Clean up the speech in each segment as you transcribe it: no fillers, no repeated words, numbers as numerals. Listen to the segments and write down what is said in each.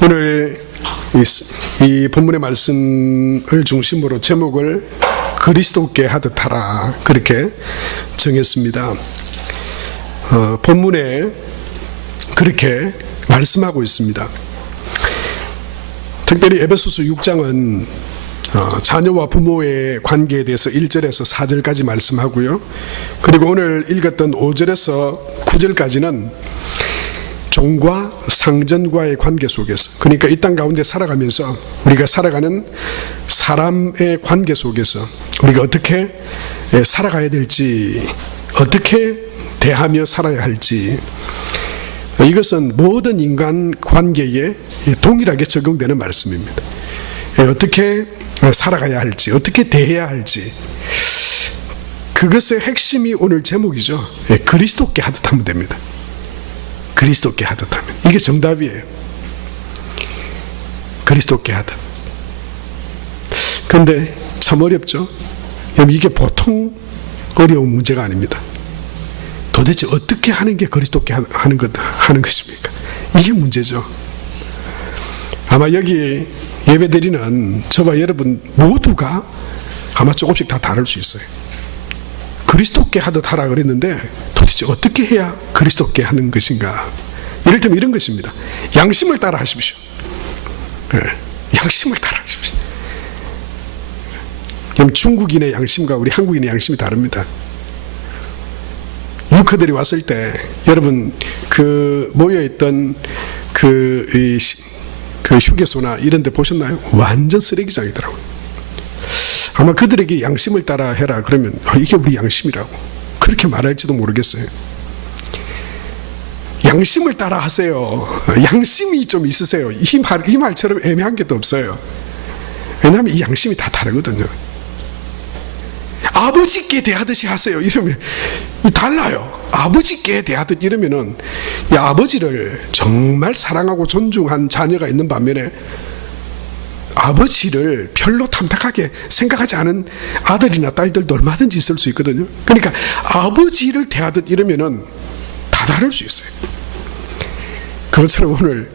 오늘 이 본문의 말씀을 중심으로 제목을 그리스도께 하듯 하라 그렇게 정했습니다. 본문에 그렇게 말씀하고 있습니다. 특별히 에베소서 6장은 자녀와 부모의 관계에 대해서 1절에서 4절까지 말씀하고요. 그리고 오늘 읽었던 5절에서 9절까지는 종과 상전과의 관계 속에서, 그러니까 이 땅 가운데 살아가면서 우리가 살아가는 사람의 관계 속에서 우리가 어떻게 살아가야 될지, 어떻게 대하며 살아야 할지, 이것은 모든 인간 관계에 동일하게 적용되는 말씀입니다. 어떻게 살아가야 할지, 어떻게 대해야 할지, 그것의 핵심이 오늘 제목이죠. 그리스도께 하듯 하면 됩니다. 그리스도께 하듯 하면, 이게 정답이에요. 그리스도께 하듯. 그런데 참 어렵죠. 이게 보통 어려운 문제가 아닙니다. 도대체 어떻게 하는 게 그리스도께 하는 것입니까? 이게 문제죠. 아마 여기 예배드리는 저와 여러분 모두가 아마 조금씩 다 다를 수 있어요. 그리스도께 하듯 하라 그랬는데 도대체 어떻게 해야 그리스도께 하는 것인가? 이를테면 이런 것입니다. 양심을 따라 하십시오. 양심을 따라 하십시오. 그럼 중국인의 양심과 우리 한국인의 양심이 다릅니다. 유커들이 왔을 때 여러분 그 모여있던 그 휴게소나 이런 데 보셨나요? 완전 쓰레기장이더라고요. 아마 그들에게 양심을 따라 해라 그러면 이게 우리 양심이라고 그렇게 말할지도 모르겠어요. 양심을 따라 하세요. 양심이 좀 있으세요. 이 말처럼 애매한 게 또 없어요. 왜냐하면 이 양심이 다 다르거든요. 아버지께 대하듯이 하세요 이러면 달라요. 아버지께 대하듯 이러면은 이 아버지를 정말 사랑하고 존중한 자녀가 있는 반면에 아버지를 별로 탐탁하게 생각하지 않은 아들이나 딸들도 얼마든지 있을 수 있거든요. 그러니까 아버지를 대하듯 이러면은 다 다를 수 있어요. 그것처럼 오늘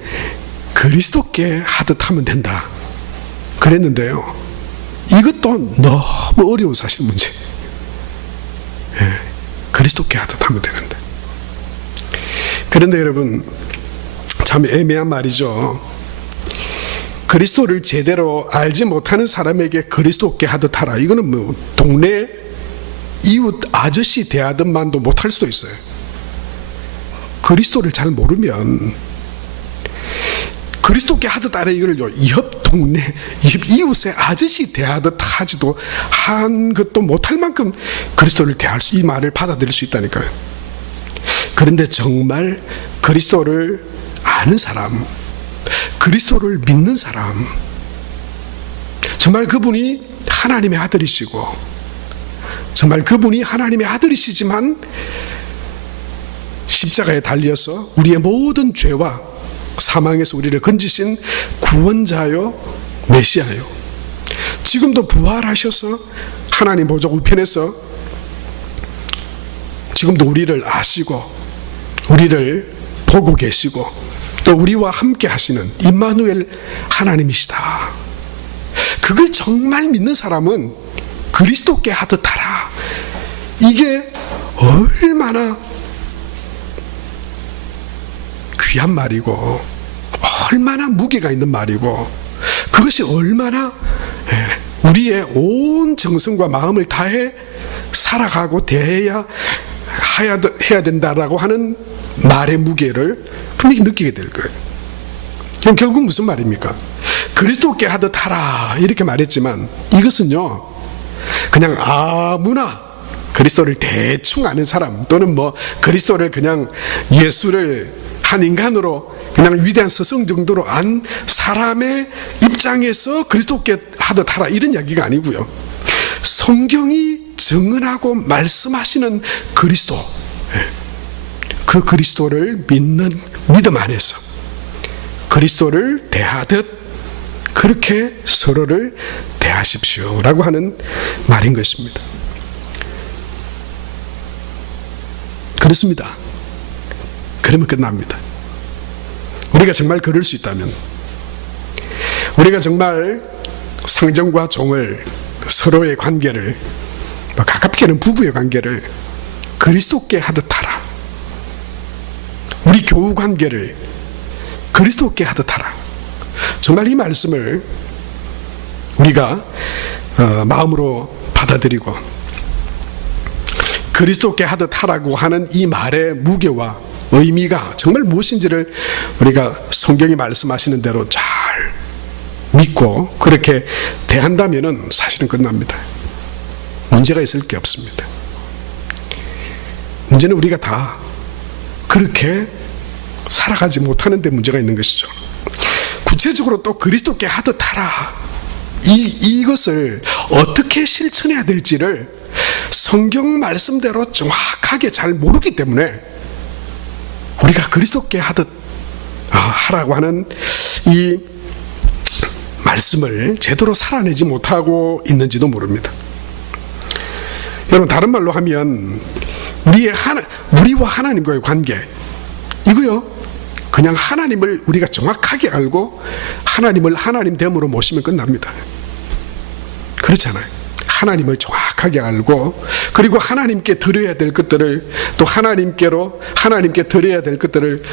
그리스도께 하듯 하면 된다 그랬는데요, 이것도 너무 어려운 사실 문제. 그리스도께 하듯 하면 되는데. 그런데 여러분 참 애매한 말이죠. 그리스도를 제대로 알지 못하는 사람에게 그리스도께 하듯 하라, 이거는 뭐 동네 이웃 아저씨 대하듯만도 못할 수도 있어요. 그리스도를 잘 모르면 그리스도께 하듯 하라 이걸 옆 동네 이웃의 아저씨 대하듯 하지도 한 것도 못할 만큼 그리스도를 대할 수, 이 말을 받아들일 수 있다니까요. 그런데 정말 그리스도를 아는 사람, 그리스도를 믿는 사람, 정말 그분이 하나님의 아들이시고 정말 그분이 하나님의 아들이시지만 십자가에 달려서 우리의 모든 죄와 사망에서 우리를 건지신 구원자요 메시아요, 지금도 부활하셔서 하나님 보좌 우편에서 지금도 우리를 아시고 우리를 보고 계시고 또 우리와 함께 하시는 임마누엘 하나님이시다. 그걸 정말 믿는 사람은 그리스도께 하듯 하라, 이게 얼마나 귀한 말이고 얼마나 무게가 있는 말이고 그것이 얼마나 우리의 온 정성과 마음을 다해 살아가고 대해야 해야 된다라고 하는 말의 무게를 분명히 느끼게 될 거예요. 그럼 결국 무슨 말입니까? 그리스도께 하듯 하라 이렇게 말했지만 이것은요 그냥 아무나 그리스도를 대충 아는 사람, 또는 뭐 그리스도를 그냥 예수를 한 인간으로 그냥 위대한 스승 정도로 안 사람의 입장에서 그리스도께 하듯 하라 이런 이야기가 아니고요, 성경이 증언하고 말씀하시는 그리스도, 그 그리스도를 믿는 믿음 안에서 그리스도를 대하듯 그렇게 서로를 대하십시오 라고 하는 말인 것입니다. 그렇습니다. 그러면 끝납니다. 우리가 정말 그럴 수 있다면 우리가 정말 상정과 종을, 서로의 관계를, 가깝게는 부부의 관계를 그리스도께 하듯 하라. 우리 교우 관계를 그리스도께 하듯 하라. 정말 이 말씀을 우리가 마음으로 받아들이고 그리스도께 하듯 하라고 하는 이 말의 무게와 의미가 정말 무엇인지를 우리가 성경이 말씀하시는 대로 잘 믿고 그렇게 대한다면은 사실은 끝납니다. 문제가 있을 게 없습니다. 문제는 우리가 다 그렇게 살아가지 못하는 데 문제가 있는 것이죠. 구체적으로 또 그리스도께 하듯 하라, 이것을 어떻게 실천해야 될지를 성경 말씀대로 정확하게 잘 모르기 때문에 우리가 그리스도께 하듯 하라고 하는 이 말씀을 제대로 살아내지 못하고 있는지도 모릅니다. 여러분, 다른 말로 하면 우리와 하나님과의 관계, 이거요, 그냥 하나님을 우리가 정확하게 알고 하나님을 하나님됨으로 모시면 끝납니다. 그렇잖아요. 하나님을 정확하게 알고, 그리고 하나님께 드려야 될 것들을 또 하나님께 드려야 될 것들을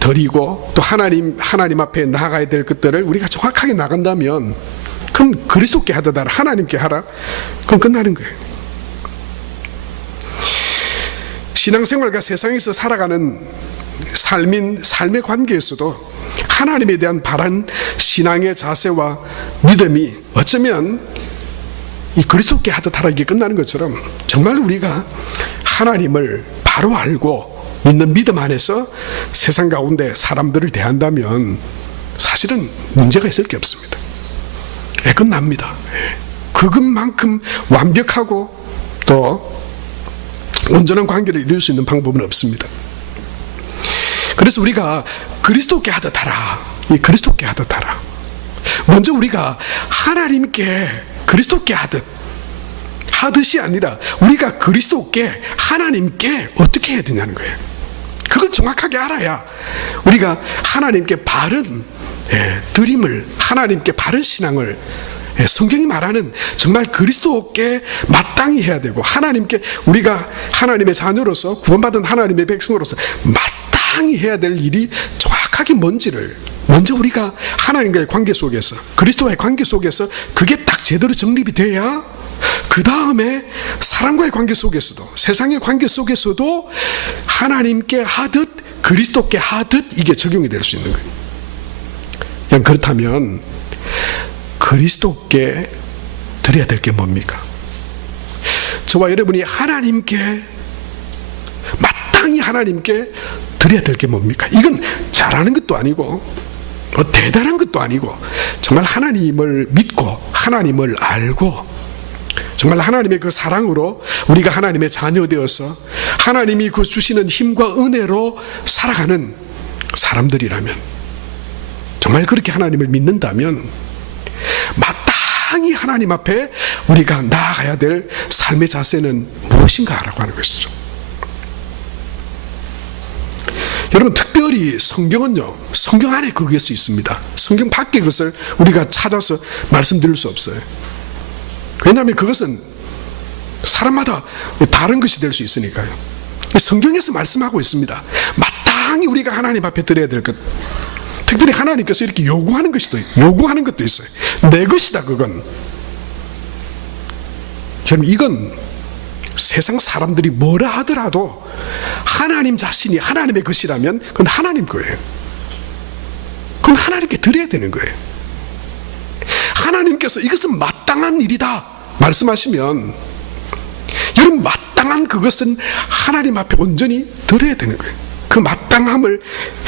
드리고, 또 하나님 앞에 나아가야 될 것들을 우리가 정확하게 나간다면, 그럼 그리스도께 하듯 하라, 하나님께 하라, 그럼 끝나는 거예요. 신앙생활과 세상에서 살아가는 삶의 관계에서도 하나님에 대한 바른 신앙의 자세와 믿음이 어쩌면 이 그리스도께 하듯 하라, 이게 끝나는 것처럼 정말 우리가 하나님을 바로 알고 믿는 믿음 안에서 세상 가운데 사람들을 대한다면 사실은 문제가 있을 게 없습니다. 끝납니다. 그것만큼 완벽하고 또 온전한 관계를 이룰 수 있는 방법은 없습니다. 그래서 우리가 그리스도께 하듯 하라, 이 그리스도께 하듯 하라, 먼저 우리가 하나님께 그리스도께 하듯이 아니라 우리가 그리스도께, 하나님께 어떻게 해야 되냐는 거예요. 그걸 정확하게 알아야 우리가 하나님께 바른 드림을, 하나님께 바른 신앙을, 성경이 말하는 정말 그리스도께 마땅히 해야 되고, 하나님께, 우리가 하나님의 자녀로서, 구원받은 하나님의 백성으로서 마땅히 해야 될 일이 정확하게 뭔지를 먼저 우리가 하나님과의 관계 속에서, 그리스도와의 관계 속에서 그게 딱 제대로 정립이 돼야 그 다음에 사람과의 관계 속에서도, 세상의 관계 속에서도 하나님께 하듯 그리스도께 하듯 이게 적용이 될 수 있는 거예요. 그렇다면 그리스도께 드려야 될 게 뭡니까? 저와 여러분이 하나님께, 마땅히 하나님께 드려야 될 게 뭡니까? 이건 잘하는 것도 아니고 대단한 것도 아니고, 정말 하나님을 믿고 하나님을 알고 정말 하나님의 그 사랑으로 우리가 하나님의 자녀 되어서 하나님이 그 주시는 힘과 은혜로 살아가는 사람들이라면, 정말 그렇게 하나님을 믿는다면 마땅히 하나님 앞에 우리가 나아가야 될 삶의 자세는 무엇인가라고 하는 것이죠. 여러분, 특별히 성경은요, 성경 안에 그것이 있습니다. 성경 밖에 그것을 우리가 찾아서 말씀드릴 수 없어요. 왜냐하면 그것은 사람마다 다른 것이 될 수 있으니까요. 성경에서 말씀하고 있습니다. 마땅히 우리가 하나님 앞에 드려야 될 것, 특별히 하나님께서 이렇게 요구하는 것도 있어요. 내 것이다, 그건. 여러분, 이건 세상 사람들이 뭐라 하더라도 하나님 자신이 하나님의 것이라면 그건 하나님 거예요. 그건 하나님께 드려야 되는 거예요. 하나님께서 이것은 마땅한 일이다 말씀하시면, 여러분, 마땅한 그것은 하나님 앞에 온전히 드려야 되는 거예요. 그 마땅함을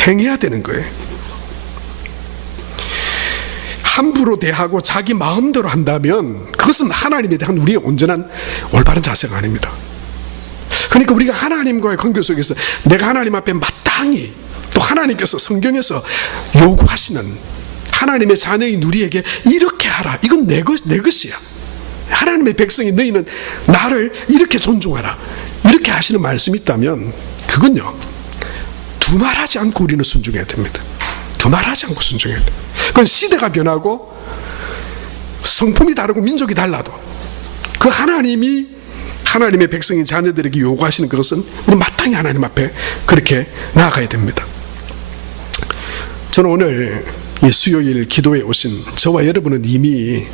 행해야 되는 거예요. 함부로 대하고 자기 마음대로 한다면 그것은 하나님에 대한 우리의 온전한 올바른 자세가 아닙니다. 그러니까 우리가 하나님과의 관계 속에서 내가 하나님 앞에 마땅히, 또 하나님께서 성경에서 요구하시는 하나님의 자녀인 우리에게 이렇게 하라, 이건 내 것이야, 하나님의 백성이 너희는 나를 이렇게 존중하라, 이렇게 하시는 말씀이 있다면 그건요, 두말하지 않고 우리는 순종해야 됩니다. 두말하지 않고 순종해야 돼요. 그건 시대가 변하고 성품이 다르고 민족이 달라도 그 하나님의 백성인 자녀들에게 요구하시는 그것은 우리 마땅히 하나님 앞에 그렇게 나아가야 됩니다. 저는 오늘 이 수요일 기도에 오신 저와 여러분은 이미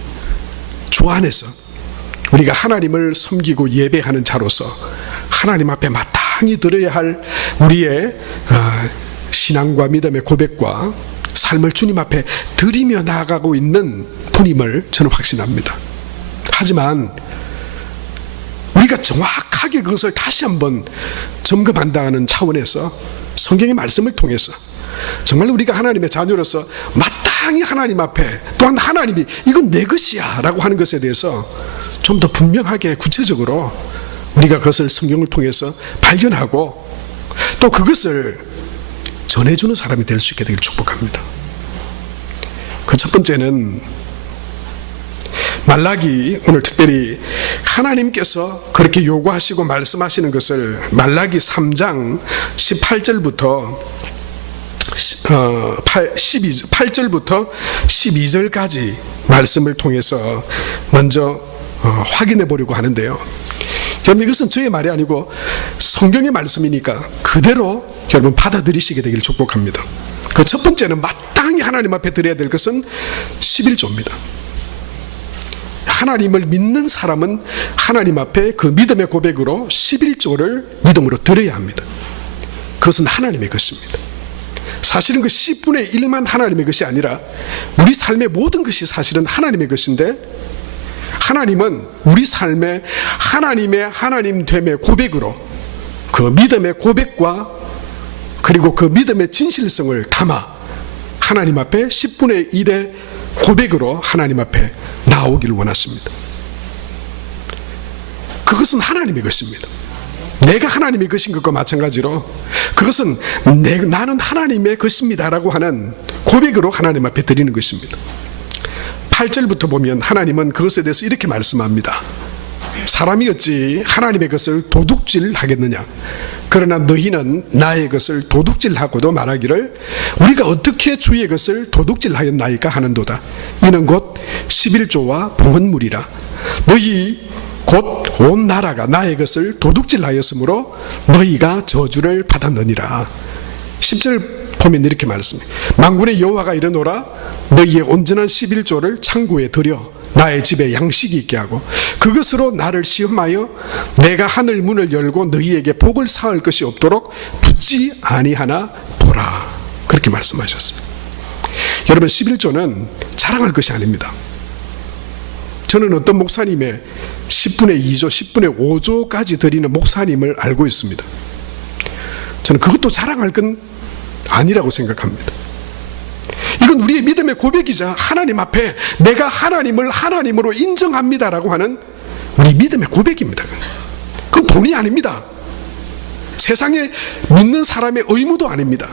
주 안에서 우리가 하나님을 섬기고 예배하는 자로서 하나님 앞에 마땅히 드려야 할 우리의 신앙과 믿음의 고백과 삶을 주님 앞에 드리며 나아가고 있는 분임을 저는 확신합니다. 하지만 우리가 정확하게 그것을 다시 한번 점검한다는 차원에서 성경의 말씀을 통해서 정말 우리가 하나님의 자녀로서 마땅히 하나님 앞에 또한 하나님이 이건 내 것이야 라고 하는 것에 대해서 좀 더 분명하게 구체적으로 우리가 그것을 성경을 통해서 발견하고 또 그것을 전해주는 사람이 될 수 있게 되길 축복합니다. 그 첫 번째는 말라기, 오늘 특별히 하나님께서 그렇게 요구하시고 말씀하시는 것을 말라기 3장 18절부터 8절부터 12절까지 말씀을 통해서 먼저 확인해 보려고 하는데요. 여러분, 이것은 저의 말이 아니고 성경의 말씀이니까 그대로 여러분 받아들이시게 되길 축복합니다. 그 첫 번째는 마땅히 하나님 앞에 드려야 될 것은 11조입니다. 하나님을 믿는 사람은 하나님 앞에 그 믿음의 고백으로 11조를 믿음으로 드려야 합니다. 그것은 하나님의 것입니다. 사실은 그 10분의 1만 하나님의 것이 아니라 우리 삶의 모든 것이 사실은 하나님의 것인데, 하나님은 우리 삶에 하나님의 하나님됨의 고백으로 그 믿음의 고백과 그리고 그 믿음의 진실성을 담아 하나님 앞에 10분의 1의 고백으로 하나님 앞에 나오기를 원하십니다. 그것은 하나님의 것입니다. 내가 하나님의 것인 것과 마찬가지로 그것은 나는 하나님의 것입니다 라고 하는 고백으로 하나님 앞에 드리는 것입니다. 8절부터 보면 하나님은 그것에 대해서 이렇게 말씀합니다. 사람이 어찌 하나님의 것을 도둑질하겠느냐? 그러나 너희는 나의 것을 도둑질하고도 말하기를 우리가 어떻게 주의 것을 도둑질하였나이까 하는도다. 이는 곧 11조와 봉헌물이라. 너희 곧 온 나라가 나의 것을 도둑질하였으므로 너희가 저주를 받았느니라. 10절 보면 이렇게 말씀합니다. 만군의 여호와가 이르노라. 너희의 온전한 11조를 창고에 들여 나의 집에 양식이 있게 하고 그것으로 나를 시험하여 내가 하늘 문을 열고 너희에게 복을 쌓을 것이 없도록 붙지 아니하나 보라. 그렇게 말씀하셨습니다. 여러분, 11조는 자랑할 것이 아닙니다. 저는 어떤 목사님의 10분의 2조, 10분의 5조까지 드리는 목사님을 알고 있습니다. 저는 그것도 자랑할 건 아니라고 생각합니다. 이건 우리의 믿음의 고백이자 하나님 앞에 내가 하나님을 하나님으로 인정합니다라고 하는 우리 믿음의 고백입니다. 그건 돈이 아닙니다. 세상에 믿는 사람의 의무도 아닙니다.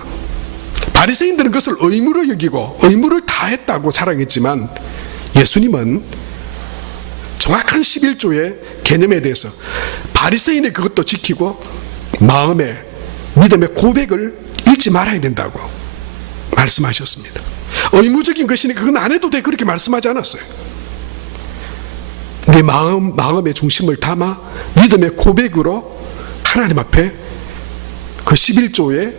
바리새인들은 그것을 의무로 여기고 의무를 다했다고 자랑했지만 예수님은 정확한 11조의 개념에 대해서 바리새인의 그것도 지키고 마음의 믿음의 고백을 잃지 말아야 된다고 말씀하셨습니다. 의무적인 것이니 그건 안 해도 돼 그렇게 말씀하지 않았어요. 내 마음의 중심을 담아 믿음의 고백으로 하나님 앞에 그 11조의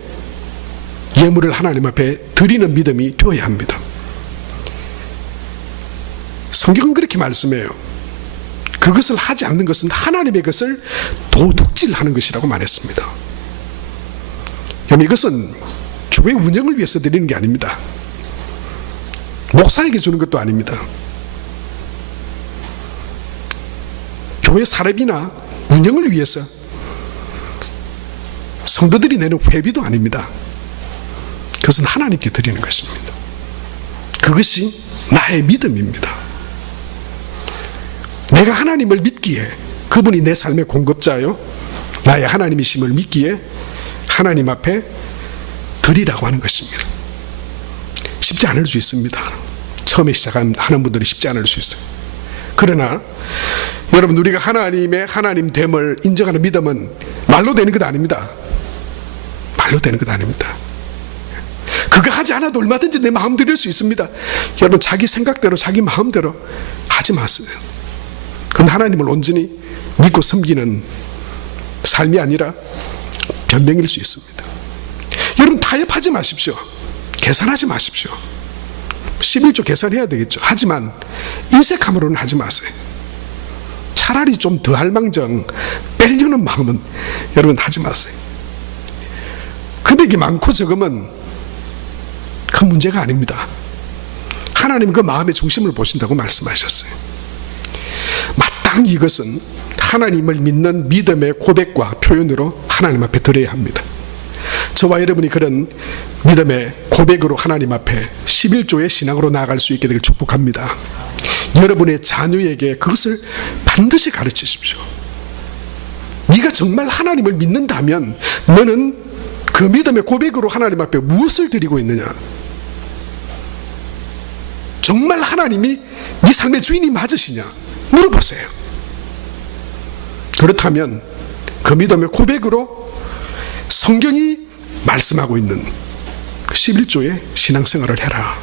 예물을 하나님 앞에 드리는 믿음이 되어야 합니다. 성경은 그렇게 말씀해요. 그것을 하지 않는 것은 하나님의 것을 도둑질하는 것이라고 말했습니다. 여러분, 이것은 교회 운영을 위해서 드리는 게 아닙니다. 목사에게 주는 것도 아닙니다. 교회 사례비나 운영을 위해서 성도들이 내는 회비도 아닙니다. 그것은 하나님께 드리는 것입니다. 그것이 나의 믿음입니다. 내가 하나님을 믿기에 그분이 내 삶의 공급자요 나의 하나님이심을 믿기에 하나님 앞에 드리라고 하는 것입니다. 쉽지 않을 수 있습니다. 처음에 시작하는 분들이 쉽지 않을 수 있어요. 그러나 여러분, 우리가 하나님의 하나님됨을 인정하는 믿음은 말로 되는 것 아닙니다. 말로 되는 것 아닙니다. 그거 하지 않아도 얼마든지 내 마음 드릴 수 있습니다. 여러분, 자기 생각대로 자기 마음대로 하지 마세요. 그건 하나님을 온전히 믿고 섬기는 삶이 아니라 변명일 수 있습니다. 여러분, 타협하지 마십시오. 계산하지 마십시오. 11조 계산해야 되겠죠. 하지만 인색함으로는 하지 마세요. 차라리 좀 더 할 망정 빼려는 마음은 여러분 하지 마세요. 금액이 많고 적으면 그 문제가 아닙니다. 하나님 그 마음의 중심을 보신다고 말씀하셨어요. 마땅히 이것은 하나님을 믿는 믿음의 고백과 표현으로 하나님 앞에 드려야 합니다. 저와 여러분이 그런 믿음의 고백으로 하나님 앞에 11조의 신앙으로 나아갈 수 있게 되길 축복합니다. 여러분의 자녀에게 그것을 반드시 가르치십시오. 네가 정말 하나님을 믿는다면 너는 그 믿음의 고백으로 하나님 앞에 무엇을 드리고 있느냐? 정말 하나님이 네 삶의 주인이 맞으시냐? 물어보세요. 그렇다면 그 믿음의 고백으로 성경이 말씀하고 있는 11조의 신앙생활을 해라.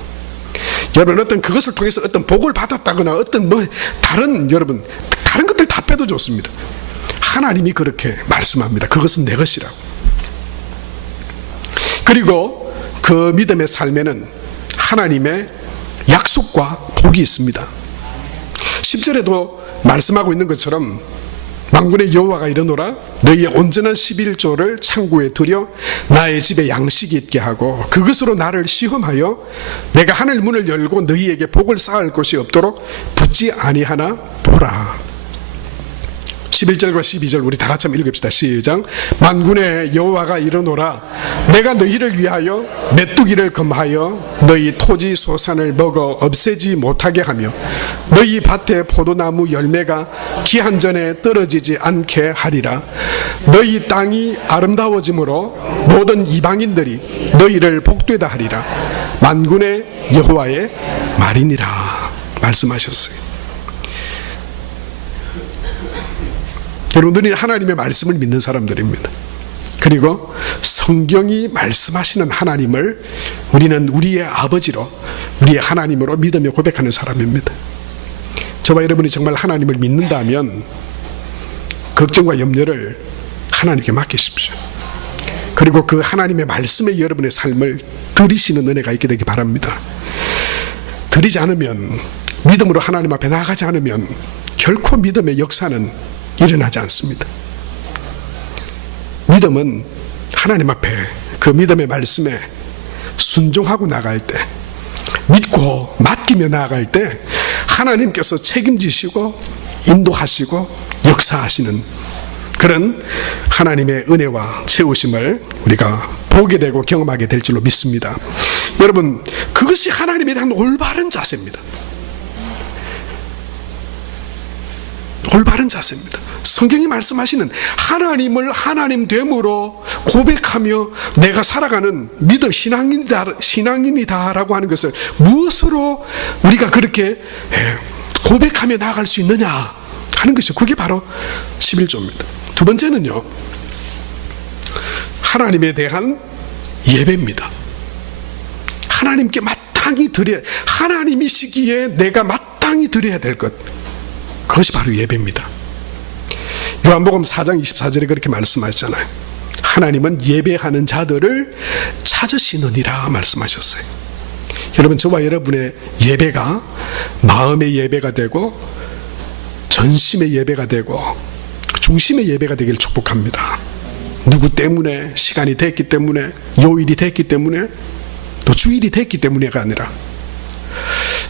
여러분, 어떤 그것을 통해서 어떤 복을 받았다거나 어떤 다른 것들 다 빼도 좋습니다. 하나님이 그렇게 말씀합니다. 그것은 내 것이라고. 그리고 그 믿음의 삶에는 하나님의 약속과 복이 있습니다. 10절에도 말씀하고 있는 것처럼 만군의 여호와가 이르노라 너희의 온전한 11조를 창고에 들여 나의 집에 양식이 있게 하고 그것으로 나를 시험하여 내가 하늘 문을 열고 너희에게 복을 쌓을 것이 없도록 붙지 아니하나 보라. 11절과 12절 우리 다 같이 한번 읽읍시다. 시작. 만군의 여호와가 이르노라 내가 너희를 위하여 메뚜기를 금하여 너희 토지 소산을 먹어 없애지 못하게 하며 너희 밭의 포도나무 열매가 기한 전에 떨어지지 않게 하리라. 너희 땅이 아름다워짐으로 모든 이방인들이 너희를 복되다 하리라. 만군의 여호와의 말이니라 말씀하셨어요. 여러분들이 하나님의 말씀을 믿는 사람들입니다. 그리고 성경이 말씀하시는 하나님을 우리는 우리의 아버지로, 우리의 하나님으로 믿으며 고백하는 사람입니다. 저와 여러분이 정말 하나님을 믿는다면 걱정과 염려를 하나님께 맡기십시오. 그리고 그 하나님의 말씀에 여러분의 삶을 들이시는 은혜가 있게 되기 바랍니다. 들이지 않으면, 믿음으로 하나님 앞에 나아가지 않으면 결코 믿음의 역사는 일어나지 않습니다. 믿음은 하나님 앞에 그 믿음의 말씀에 순종하고 나갈 때, 믿고 맡기며 나아갈 때 하나님께서 책임지시고 인도하시고 역사하시는 그런 하나님의 은혜와 채우심을 우리가 보게 되고 경험하게 될 줄로 믿습니다. 여러분, 그것이 하나님에 대한 올바른 자세입니다. 올바른 자세입니다. 성경이 말씀하시는 하나님을 하나님 됨으로 고백하며 내가 살아가는 믿음 신앙인이다라고 하는 것을 무엇으로 우리가 그렇게 고백하며 나아갈 수 있느냐 하는 것이죠. 그게 바로 11조입니다. 두 번째는요, 하나님에 대한 예배입니다. 하나님께 마땅히 드려야, 하나님이시기에 내가 마땅히 드려야 될 것, 그것이 바로 예배입니다. 요한복음 4장 24절에 그렇게 말씀하셨잖아요. 하나님은 예배하는 자들을 찾으시느니라 말씀하셨어요. 여러분, 저와 여러분의 예배가 마음의 예배가 되고 전심의 예배가 되고 중심의 예배가 되기를 축복합니다. 누구 때문에, 시간이 됐기 때문에, 요일이 됐기 때문에, 또 주일이 됐기 때문에가 아니라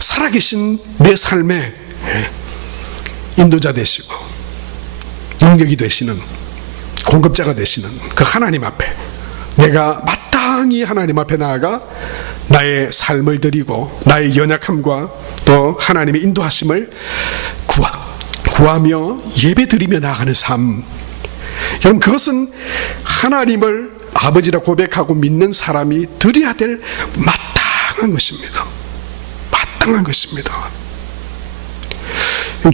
살아계신 내 삶에 인도자 되시고 능력이 되시는, 공급자가 되시는 그 하나님 앞에 내가 마땅히 하나님 앞에 나아가 나의 삶을 드리고 나의 연약함과 또 하나님의 인도하심을 구하며 예배드리며 나아가는 삶, 여러분, 그것은 하나님을 아버지라 고백하고 믿는 사람이 드려야 될 마땅한 것입니다. 마땅한 것입니다.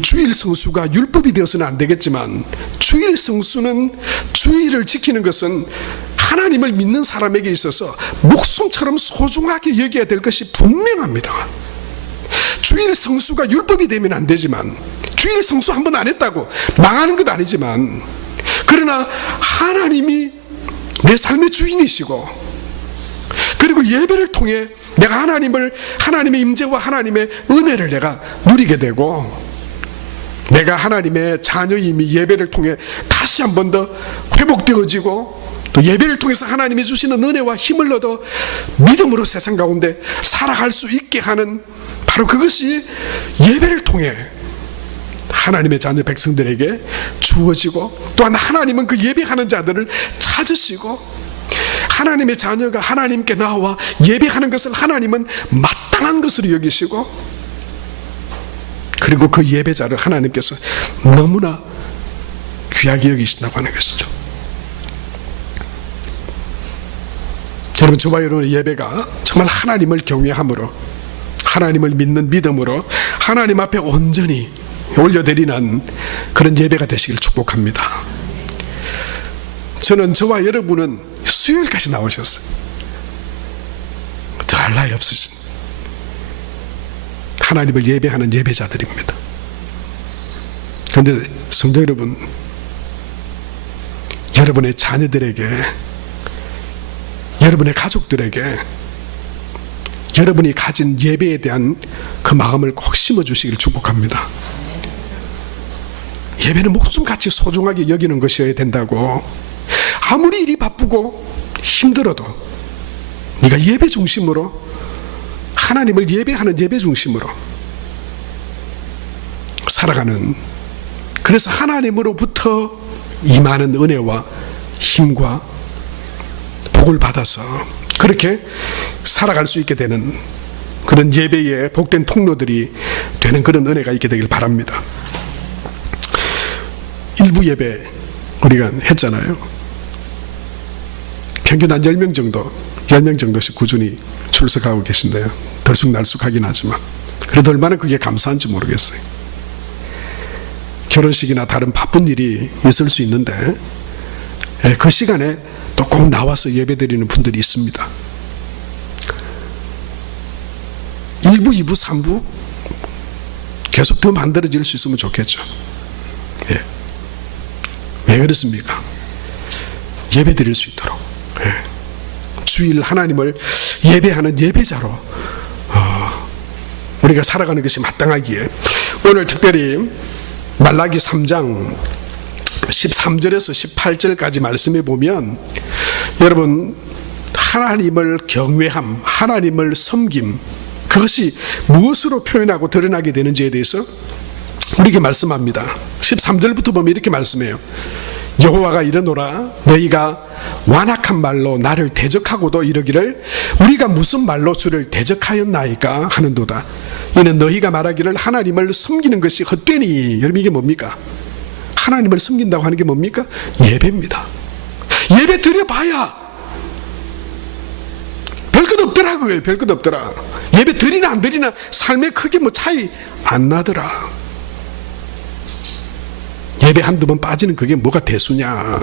주일 성수가 율법이 되어서는 안 되겠지만 주일 성수는, 주일을 지키는 것은 하나님을 믿는 사람에게 있어서 목숨처럼 소중하게 여겨야 될 것이 분명합니다. 주일 성수가 율법이 되면 안 되지만, 주일 성수 한 번 안 했다고 망하는 것 아니지만, 그러나 하나님이 내 삶의 주인이시고, 그리고 예배를 통해 내가 하나님의 임재와 하나님의 은혜를 내가 누리게 되고, 내가 하나님의 자녀임이 예배를 통해 다시 한 번 더 회복되어지고, 또 예배를 통해서 하나님이 주시는 은혜와 힘을 얻어 믿음으로 세상 가운데 살아갈 수 있게 하는, 바로 그것이 예배를 통해 하나님의 자녀 백성들에게 주어지고, 또한 하나님은 그 예배하는 자들을 찾으시고, 하나님의 자녀가 하나님께 나와 예배하는 것을 하나님은 마땅한 것으로 여기시고, 그리고 그 예배자를 하나님께서 너무나 귀하게 여기신다고 하는 것이죠. 여러분, 저와 여러분의 예배가 정말 하나님을 경외함으로, 하나님을 믿는 믿음으로 하나님 앞에 온전히 올려드리는 그런 예배가 되시길 축복합니다. 저와 여러분은 수요일까지 나오셨어요. 더할 나위 없으신 하나님을 예배하는 예배자들입니다. 그런데 성도 여러분, 여러분의 자녀들에게, 여러분의 가족들에게 여러분이 가진 예배에 대한 그 마음을 꼭 심어주시길 축복합니다. 예배는 목숨같이 소중하게 여기는 것이어야 된다고. 아무리 일이 바쁘고 힘들어도 네가 예배 중심으로, 하나님을 예배하는 예배 중심으로 살아가는, 그래서 하나님으로부터 임하는 은혜와 힘과 복을 받아서 그렇게 살아갈 수 있게 되는 그런 예배의 복된 통로들이 되는 그런 은혜가 있게 되길 바랍니다. 일부 예배 우리가 했잖아요. 평균 한 10명 정도씩 꾸준히 출석하고 계신데요. 들쑥날쑥하긴 하지만 그래도 얼마나 그게 감사한지 모르겠어요. 결혼식이나 다른 바쁜 일이 있을 수 있는데 그 시간에 또 꼭 나와서 예배드리는 분들이 있습니다. 1부, 2부, 3부 계속 더 만들어질 수 있으면 좋겠죠. 예. 왜 그렇습니까? 예배 드릴 수 있도록, 주일 하나님을 예배하는 예배자로 우리가 살아가는 것이 마땅하기에, 오늘 특별히 말라기 3장 13절에서 18절까지 말씀해 보면, 여러분, 하나님을 경외함, 하나님을 섬김, 그것이 무엇으로 표현하고 드러나게 되는지에 대해서 우리에게 말씀합니다. 13절부터 보면 이렇게 말씀해요. 여호와가 이르노라, 너희가 완악한 말로 나를 대적하고도 이르기를 우리가 무슨 말로 주를 대적하였나이까 하는도다. 이는 너희가 말하기를 하나님을 섬기는 것이 헛되니. 여러분, 이게 뭡니까? 하나님을 섬긴다고 하는 게 뭡니까? 예배입니다. 예배 드려봐야 별것 없더라고요. 별것 없더라. 예배 드리나 안 드리나 삶에 크게 뭐 차이 안 나더라. 예배 한두 번 빠지는 그게 뭐가 대수냐.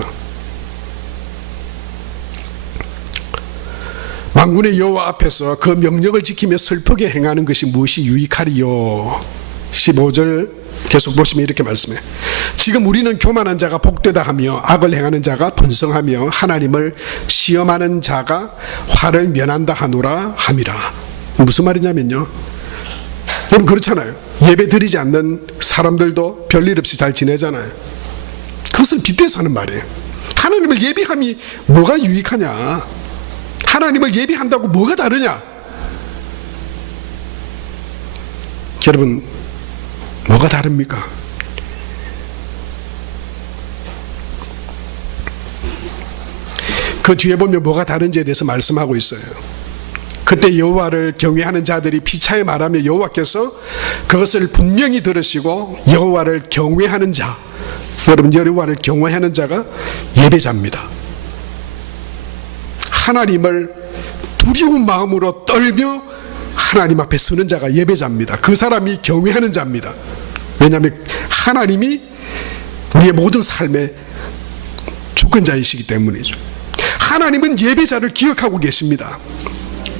만군의 여호와 앞에서 그 명령을 지키며 슬프게 행하는 것이 무엇이 유익하리요. 15절 계속 보시면 이렇게 말씀해요. 지금 우리는 교만한 자가 복되다 하며 악을 행하는 자가 번성하며 하나님을 시험하는 자가 화를 면한다 하노라 함이라. 무슨 말이냐면요, 여러분 그렇잖아요. 예배 드리지 않는 사람들도 별일 없이 잘 지내잖아요. 그것을 빗대서 하는 말이에요. 하나님을 예배함이 뭐가 유익하냐, 하나님을 예배한다고 뭐가 다르냐. 여러분, 뭐가 다릅니까? 그 뒤에 보면 뭐가 다른지에 대해서 말씀하고 있어요. 그때 여호와를 경외하는 자들이 피차에 말하며 여호와께서 그것을 분명히 들으시고, 여호와를 경외하는 자, 여러분, 여호와를 경외하는 자가 예배자입니다. 하나님을 두려운 마음으로 떨며 하나님 앞에 서는 자가 예배자입니다. 그 사람이 경외하는 자입니다. 왜냐하면 하나님이 우리의 모든 삶의 주권자이시기 때문이죠. 하나님은 예배자를 기억하고 계십니다.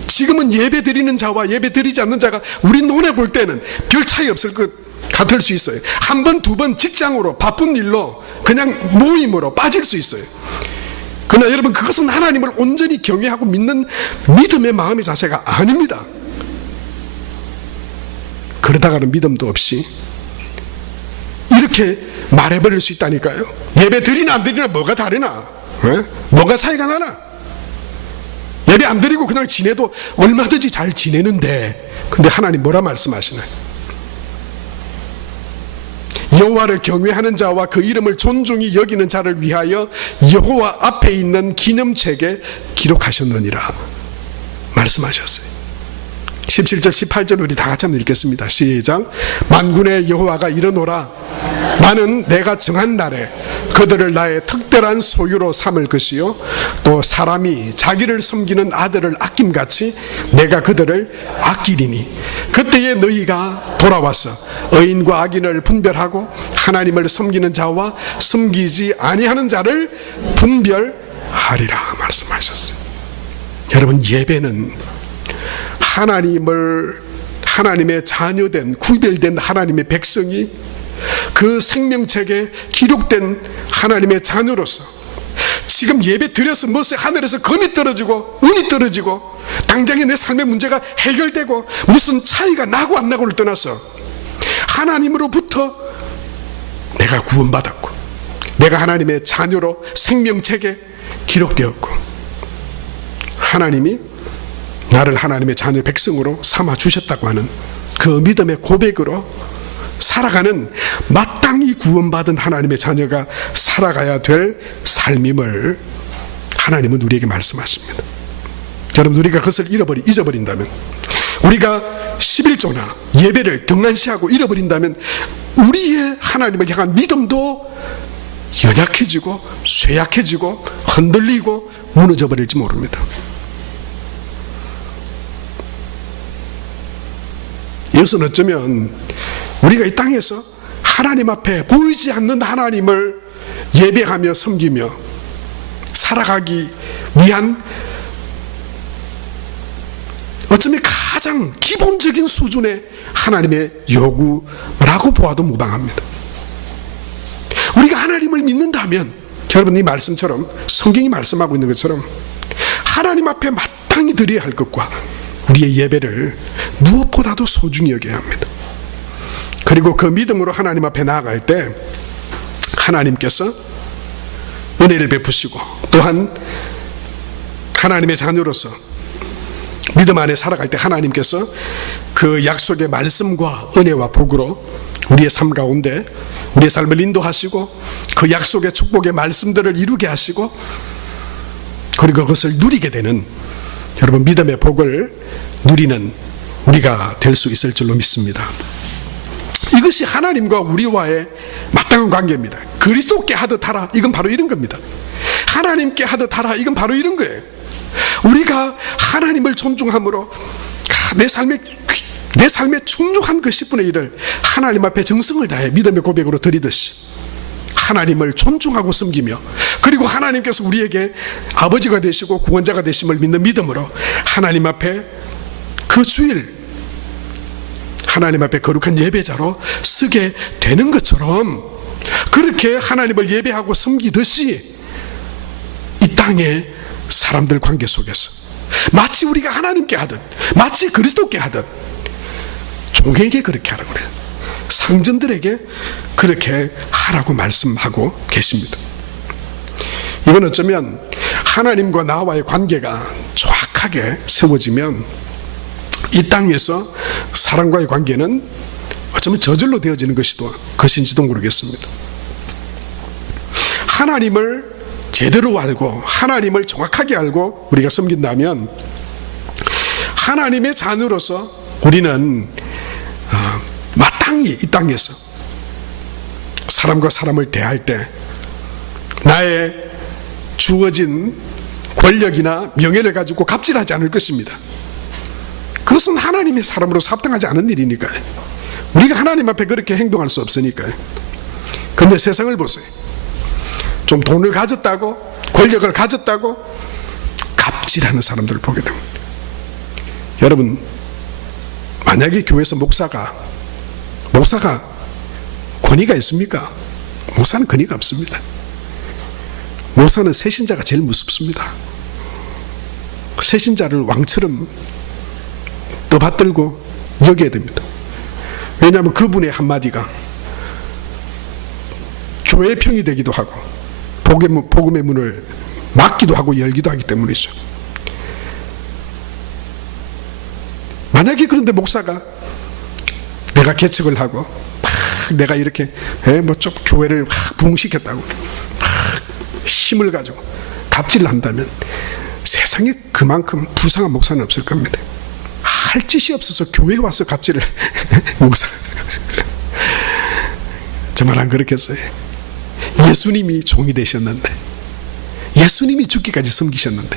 지금은 예배 드리는 자와 예배 드리지 않는 자가 우리 눈에 볼 때는 별 차이 없을 것 같을 수 있어요. 한 번, 두 번 직장으로 바쁜 일로 그냥 모임으로 빠질 수 있어요. 그러나 여러분, 그것은 하나님을 온전히 경외하고 믿는 믿음의 마음의 자세가 아닙니다. 그러다가는 믿음도 없이 이렇게 말해버릴 수 있다니까요. 예배 드리나 안 드리나 뭐가 다르나? 뭐가 차이가 나나? 예배 안 드리고 그냥 지내도 얼마든지 잘 지내는데, 근데 하나님 뭐라 말씀하시나요? 여호와를 경외하는 자와 그 이름을 존중히 여기는 자를 위하여 여호와 앞에 있는 기념책에 기록하셨느니라 말씀하셨어요. 17절 18절 우리 다 같이 한번 읽겠습니다. 시작. 만군의 여호와가 이르노라, 나는 내가 정한 날에 그들을 나의 특별한 소유로 삼을 것이요, 또 사람이 자기를 섬기는 아들을 아낌같이 내가 그들을 아끼리니 그때에 너희가 돌아와서 의인과 악인을 분별하고 하나님을 섬기는 자와 섬기지 아니하는 자를 분별하리라 말씀하셨어요. 여러분, 예배는 하나님의 자녀된 구별된 하나님의 백성이 그 생명책에 기록된 하나님의 자녀로서 지금 예배 드려서 무엇에 하늘에서 금이 떨어지고 은이 떨어지고 당장에 내 삶의 문제가 해결되고 무슨 차이가 나고 안 나고를 떠나서 하나님으로부터 내가 구원받았고 내가 하나님의 자녀로 생명책에 기록되었고 하나님이 나를 하나님의 자녀 백성으로 삼아 주셨다고 하는 그 믿음의 고백으로 살아가는 마땅히 구원받은 하나님의 자녀가 살아가야 될 삶임을 하나님은 우리에게 말씀하십니다. 여러분, 우리가 그것을 잊어버린다면, 우리가 11조나 예배를 등한시하고 잃어버린다면 우리의 하나님을 향한 믿음도 연약해지고 쇠약해지고 흔들리고 무너져 버릴지 모릅니다. 이것은 어쩌면 우리가 이 땅에서 하나님 앞에 보이지 않는 하나님을 예배하며 섬기며 살아가기 위한 어쩌면 가장 기본적인 수준의 하나님의 요구라고 보아도 무방합니다. 우리가 하나님을 믿는다면, 여러분, 이 말씀처럼 성경이 말씀하고 있는 것처럼 하나님 앞에 마땅히 드려야 할 것과 우리의 예배를 무엇보다도 소중히 여겨야 합니다. 그리고 그 믿음으로 하나님 앞에 나아갈 때 하나님께서 은혜를 베푸시고 또한 하나님의 자녀로서 믿음 안에 살아갈 때 하나님께서 그 약속의 말씀과 은혜와 복으로 우리의 삶 가운데 우리의 삶을 인도하시고 그 약속의 축복의 말씀들을 이루게 하시고 그리고 그것을 누리게 되는, 여러분, 믿음의 복을 누리는 우리가 될 수 있을 줄로 믿습니다. 이것이 하나님과 우리와의 마땅한 관계입니다. 그리스도께 하듯 하라, 이건 바로 이런 겁니다. 하나님께 하듯 하라, 이건 바로 이런 거예요. 우리가 하나님을 존중함으로 내 삶의 충족한 그 10분의 1을 하나님 앞에 정성을 다해 믿음의 고백으로 드리듯이 하나님을 존중하고 섬기며, 그리고 하나님께서 우리에게 아버지가 되시고 구원자가 되심을 믿는 믿음으로 하나님 앞에 그 주일 하나님 앞에 거룩한 예배자로 쓰게 되는 것처럼, 그렇게 하나님을 예배하고 섬기듯이 이 땅의 사람들 관계 속에서 마치 우리가 하나님께 하듯, 마치 그리스도께 하듯 종에게 그렇게 하라고 그래요. 상전들에게 그렇게 하라고 말씀하고 계십니다. 이건 어쩌면 하나님과 나와의 관계가 정확하게 세워지면 이 땅에서 사람과의 관계는 어쩌면 저절로 되어지는 것인지도 모르겠습니다. 하나님을 제대로 알고 하나님을 정확하게 알고 우리가 섬긴다면 하나님의 자녀로서 우리는 마땅히 이 땅에서 사람과 사람을 대할 때 나의 주어진 권력이나 명예를 가지고 갑질하지 않을 것입니다. 그것은 하나님의 사람으로서 합당하지 않은 일이니까요. 우리가 하나님 앞에 그렇게 행동할 수 없으니까요. 그런데 세상을 보세요. 좀 돈을 가졌다고, 권력을 가졌다고, 갑질하는 사람들을 보게 됩니다. 여러분, 만약에 교회에서 목사가 권위가 있습니까? 목사는 권위가 없습니다. 목사는 새신자가 제일 무섭습니다. 새신자를 왕처럼 떠받들고 여겨야 됩니다. 왜냐하면 그분의 한마디가 교회의 평이 되기도 하고 복음의 문을 막기도 하고 열기도 하기 때문이죠. 만약에 그런데 목사가 내가 개척을 하고 내가 이렇게 좀 교회를 부흥시켰다고 힘을 가지고 갑질을 한다면 세상에 그만큼 불쌍한 목사는 없을 겁니다. 할 짓이 없어서 교회에 와서 갑질을 목사 정말 안 그렇겠어요? 예수님이 종이 되셨는데, 예수님이 죽기까지 섬기셨는데,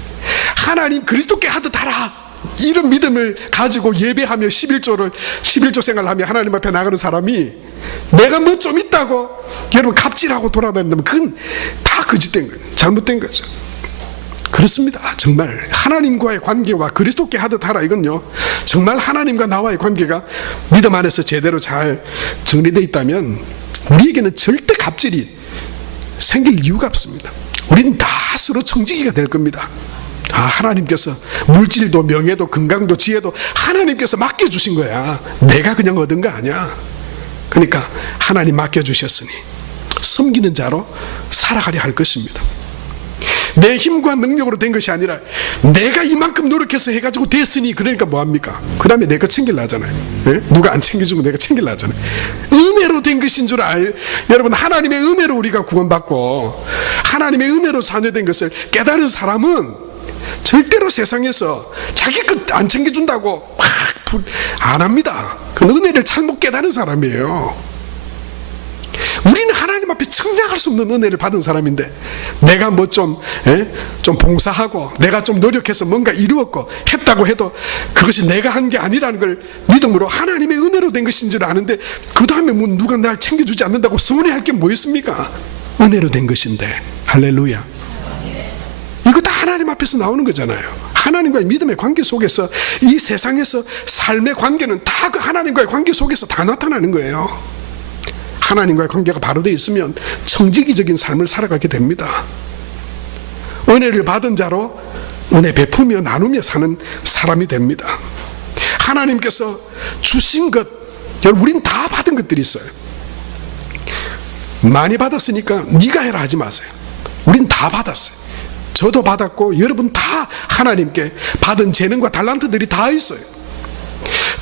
하나님 그리스도께 하듯 하라, 이런 믿음을 가지고 예배하며 11조 생활하며 하나님 앞에 나가는 사람이 내가 뭐 좀 있다고 여러분 갑질하고 돌아다닌다면 그건 다 거짓된 거예요. 잘못된 거죠. 그렇습니다. 정말 하나님과의 관계와 그리스도께 하듯 하라, 이건요, 정말 하나님과 나와의 관계가 믿음 안에서 제대로 잘 정리되어 있다면 우리에게는 절대 갑질이 생길 이유가 없습니다. 우리는 다 서로 청지기가 될 겁니다. 하나님께서 물질도 명예도 건강도 지혜도 하나님께서 맡겨주신 거야. 내가 그냥 얻은 거 아니야. 그러니까 하나님 맡겨주셨으니 섬기는 자로 살아가려 할 것입니다. 내 힘과 능력으로 된 것이 아니라 내가 이만큼 노력해서 해가지고 됐으니, 그러니까 뭐합니까? 그 다음에 내가 챙길라 하잖아요. 누가 안 챙겨주고 내가 챙길라 하잖아요. 은혜로 된 것인 줄 여러분, 하나님의 은혜로 우리가 구원받고 하나님의 은혜로 자녀된 것을 깨달은 사람은 절대로 세상에서 자기 것 안 챙겨준다고 안 합니다. 그 은혜를 잘못 깨달은 사람이에요. 우리는 하나님 앞에 청량할 수 없는 은혜를 받은 사람인데, 내가 뭐 좀 봉사하고 내가 좀 노력해서 뭔가 이루었고 했다고 해도 그것이 내가 한 게 아니라는 걸 믿음으로 하나님의 은혜로 된 것인 줄 아는데, 그 다음에 뭐 누가 날 챙겨주지 않는다고 서운해할 게 뭐 있습니까? 은혜로 된 것인데. 할렐루야. 이거 다 하나님 앞에서 나오는 거잖아요. 하나님과의 믿음의 관계 속에서, 이 세상에서 삶의 관계는 다 그 하나님과의 관계 속에서 다 나타나는 거예요. 하나님과의 관계가 바로 되어 있으면 청지기적인 삶을 살아가게 됩니다. 은혜를 받은 자로 은혜 베푸며 나누며 사는 사람이 됩니다. 하나님께서 주신 것, 여러분, 우린 다 받은 것들이 있어요. 많이 받았으니까 네가 해라 하지 마세요. 우린 다 받았어요. 저도 받았고 여러분 다 하나님께 받은 재능과 달란트들이 다 있어요.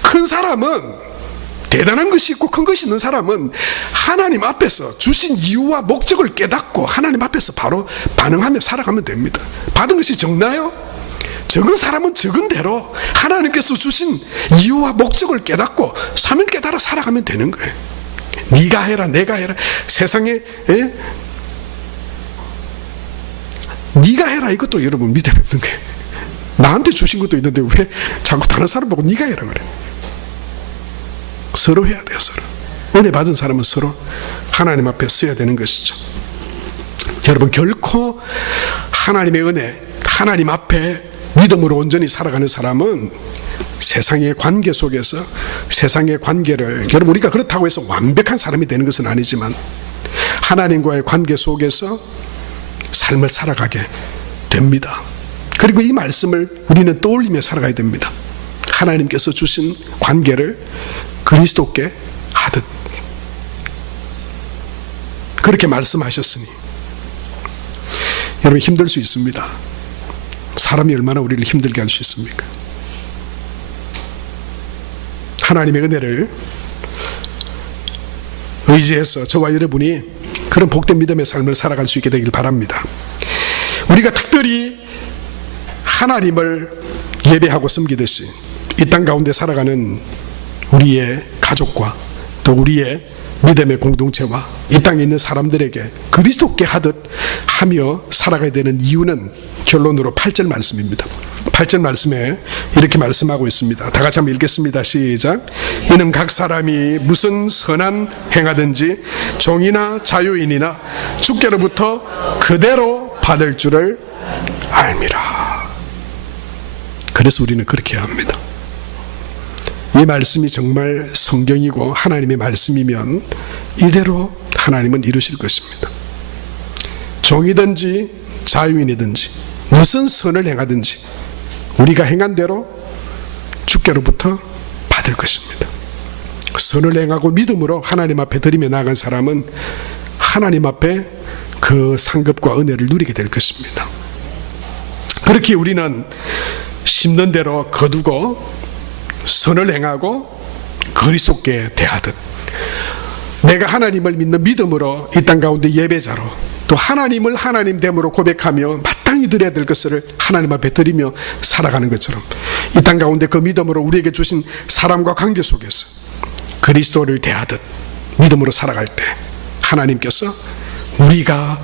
큰 사람은, 대단한 것이 있고 큰 것이 있는 사람은 하나님 앞에서 주신 이유와 목적을 깨닫고 하나님 앞에서 바로 반응하며 살아가면 됩니다. 받은 것이 적나요? 적은 사람은 적은 대로 하나님께서 주신 이유와 목적을 깨닫고 삶을 깨달아 살아가면 되는 거예요. 네가 해라, 내가 해라, 세상에 네가 해라, 이것도 여러분 믿음이 없는 거예요. 나한테 주신 것도 있는데 왜 자꾸 다른 사람 보고 네가 해라 그래? 서로 해야 돼요. 서로. 은혜 받은 사람은 서로 하나님 앞에 서야 되는 것이죠. 여러분, 결코 하나님의 은혜, 하나님 앞에 믿음으로 온전히 살아가는 사람은 세상의 관계 속에서 세상의 관계를, 여러분, 우리가 그렇다고 해서 완벽한 사람이 되는 것은 아니지만 하나님과의 관계 속에서 삶을 살아가게 됩니다. 그리고 이 말씀을 우리는 떠올리며 살아가야 됩니다. 하나님께서 주신 관계를 그리스도께 하듯, 그렇게 말씀하셨으니 여러분, 힘들 수 있습니다. 사람이 얼마나 우리를 힘들게 할 수 있습니까? 하나님의 은혜를 의지해서 저와 여러분이 그런 복된 믿음의 삶을 살아갈 수 있게 되길 바랍니다. 우리가 특별히 하나님을 예배하고 섬기듯이 이 땅 가운데 살아가는 우리의 가족과 또 우리의 믿음의 공동체와 이 땅에 있는 사람들에게 그리스도께 하듯 하며 살아가야 되는 이유는 결론으로 8절 말씀입니다. 8절 말씀에 이렇게 말씀하고 있습니다. 다 같이 한번 읽겠습니다. 시작. 이는 각 사람이 무슨 선한 행하든지 종이나 자유인이나 주께로부터 그대로 받을 줄을 알미라. 그래서 우리는 그렇게 해야 합니다. 이 말씀이 정말 성경이고 하나님의 말씀이면 이대로 하나님은 이루실 것입니다. 종이든지 자유인이든지 무슨 선을 행하든지 우리가 행한 대로 주께로부터 받을 것입니다. 선을 행하고 믿음으로 하나님 앞에 드리며 나간 사람은 하나님 앞에 그 상급과 은혜를 누리게 될 것입니다. 그렇게 우리는 심는 대로 거두고 선을 행하고 그리스도께 대하듯 내가 하나님을 믿는 믿음으로 이 땅 가운데 예배자로 또 하나님을 하나님됨으로 고백하며 마땅히 드려야 될 것을 하나님 앞에 드리며 살아가는 것처럼 이 땅 가운데 그 믿음으로 우리에게 주신 사람과 관계 속에서 그리스도를 대하듯 믿음으로 살아갈 때 하나님께서 우리가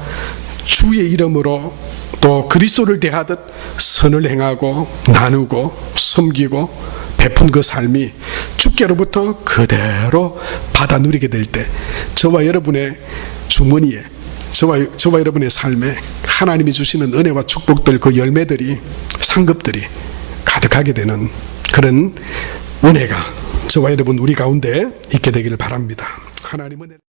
주의 이름으로 또 그리스도를 대하듯 선을 행하고 나누고 섬기고 베푼 그 삶이 주께로부터 그대로 받아 누리게 될 때 저와 여러분의 주머니에 저와 여러분의 삶에 하나님이 주시는 은혜와 축복들 그 열매들이 상급들이 가득하게 되는 그런 은혜가 저와 여러분 우리 가운데 있게 되기를 바랍니다. 하나님은